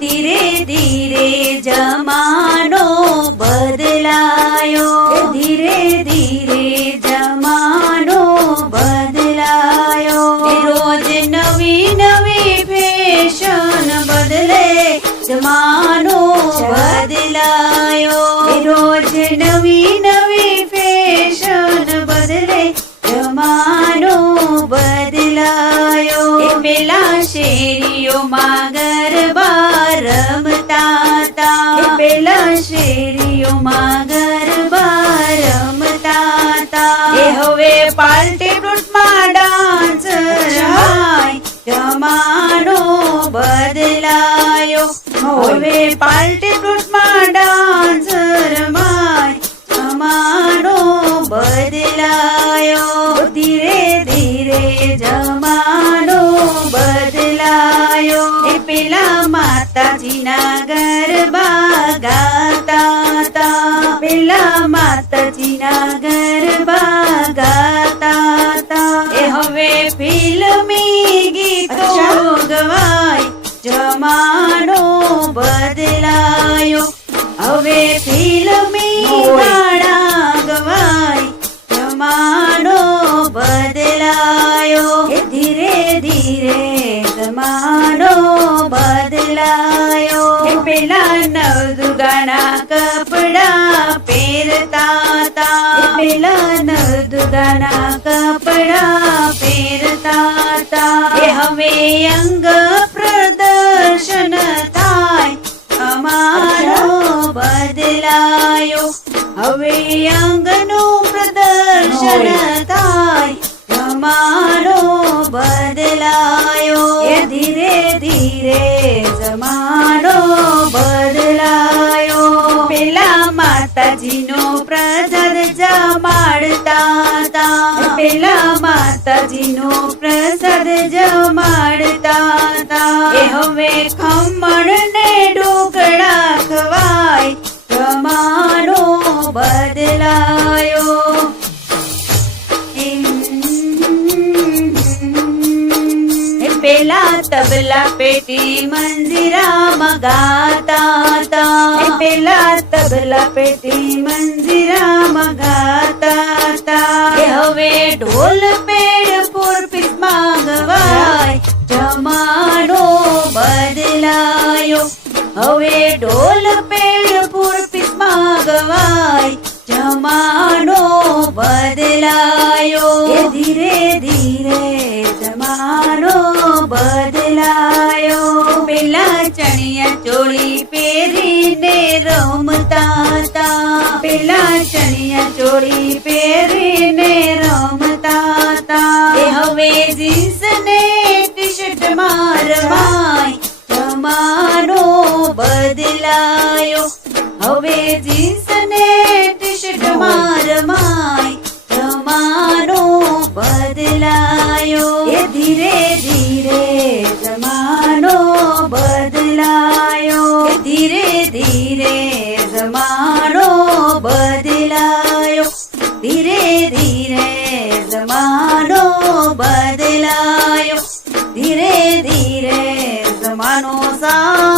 ધીરે ધીરે જમાનો બદલાયો. ધીરે ધીરે જમાનો બદલાયો. રોજ નવી નવી ફેશન બદલે જમાનો બદલાયો. રોજ નવી નવી ફેશન બદલે જમાનો બદલાયો. પેલા શેરીઓમાં ગરબા જમાનો બદલાયો. હવે પાર્ટી ફ્રૂટમાં ડાન્સ રમાય. જમાનો બદલાયો. ધીરે ધીરે જમાનો બદલાયો. એ પેલા માતાજીના ગરબા ગાતા તા પેલા માતાજીના ગરબા ગાતા તા એ હવે ફિલ્મી બદલાયો. હવે ફિલ્મી ગાણા ગવાય જમાનો બદલાયો. ધીરે ધીરે જમાનો બદલાયો. પેલા નવદુગાના કપડા પહેરતા તા. પેલા નવદુગાના કપડા પહેરતા તા. હવે અંગ બદલાયો. હવે અંગનું પ્રદર્શન થાય તમારો બદલાયો. એ ધીરે ધીરે જમાનો બદલાયો. પેલા માતાજીનો પ્રસાદ જમાડતા તા પેલા માતાજીનો પ્રસાદ જમાડતા તા એ હવે ખમણ તબલા પેટી મંજીરામાં ગાતા પેલા તબલા પેટી મંજીરામાં ગાતા હવે ઢોલ પેડ પુરપીસમાં માંગવાય જમાનો બદલાયો હવે ઢોલ પેડ પુરપીસમાં માંગવાય જમાનો બદલાયો ધીરે ધીરે જમાનો બદલાયો ચણિયા ચોળી પહેરીને રમતા તા. પેલા ચણિયા ચોળી પહેરીને રમતા તા. એ હવે જીન્સ ને ટી શર્ટ રમાય જમાનો બદલાયો. હવે જીન્સ ને ટી શર્ટ બદલાયો. ધીરે ધીરે જમાનો બદલાયો. ધીરે ધીરે જમાનો બદલાયો. ધીરે ધીરે જમાનો સા